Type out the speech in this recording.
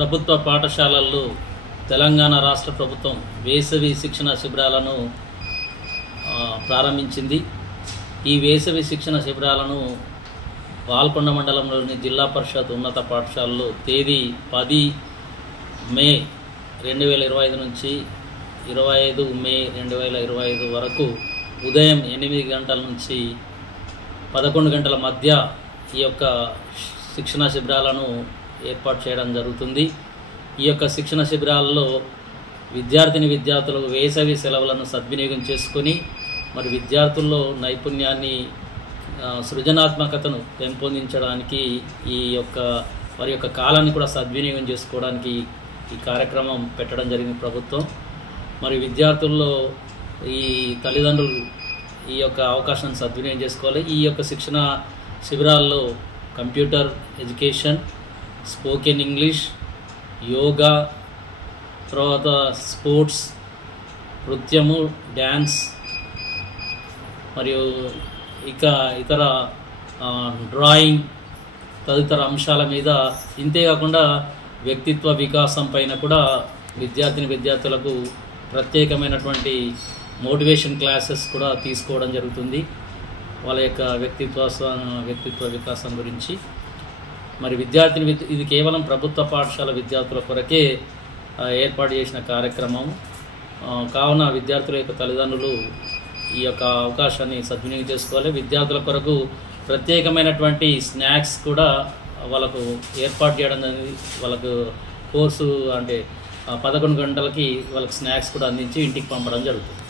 ప్రభుత్వ పాఠశాలల్లో తెలంగాణ రాష్ట్ర ప్రభుత్వం వేసవి శిక్షణ శిబిరాలను ప్రారంభించింది. ఈ వేసవి శిక్షణ శిబిరాలను పాల్కొండ మండలంలోని జిల్లా పరిషత్ ఉన్నత పాఠశాలలో తేదీ 10 మే 2025 నుంచి 25 మే 2025 వరకు ఉదయం 8 గంటల నుంచి 11 గంటల మధ్య ఈ యొక్క శిక్షణ శిబిరాలను ఏర్పాటు చేయడం జరుగుతుంది. ఈ యొక్క శిక్షణ శిబిరాల్లో విద్యార్థులు వేసవి సెలవులను సద్వినియోగం చేసుకొని మరి విద్యార్థుల్లో నైపుణ్యాన్ని సృజనాత్మకతను పెంపొందించడానికి వారి యొక్క కాలాన్ని కూడా సద్వినియోగం చేసుకోవడానికి ఈ కార్యక్రమం పెట్టడం జరిగింది ప్రభుత్వం. మరి విద్యార్థుల్లో ఈ తల్లిదండ్రులు ఈ యొక్క అవకాశాన్ని సద్వినియోగం చేసుకోవాలి. ఈ యొక్క శిక్షణ శిబిరాల్లో computer education, spoken English, yoga, తర్వాత స్పోర్ట్స్, నృత్యము, డ్యాన్స్ మరియు ఇతర డ్రాయింగ్ తదితర అంశాల మీద, ఇంతేకాకుండా వ్యక్తిత్వ వికాసం పైన కూడా విద్యార్థులకు ప్రత్యేకమైనటువంటి మోటివేషన్ క్లాసెస్ కూడా తీసుకోవడం జరుగుతుంది. వాళ్ళ యొక్క వ్యక్తిత్వ వికాసం గురించి మరి ఇది కేవలం ప్రభుత్వ పాఠశాల విద్యార్థుల కొరకే ఏర్పాటు చేసిన కార్యక్రమం కావున విద్యార్థుల యొక్క తల్లిదండ్రులు ఈ యొక్క అవకాశాన్ని సద్వినియోగం చేసుకోవాలి. విద్యార్థుల కొరకు ప్రత్యేకమైనటువంటి స్నాక్స్ కూడా వాళ్ళకు ఏర్పాటు చేయడం అనేది, వాళ్ళకు కోర్సు అంటే 11 గంటలకి వాళ్ళకి స్నాక్స్ కూడా అందించి ఇంటికి పంపడం జరుగుతుంది.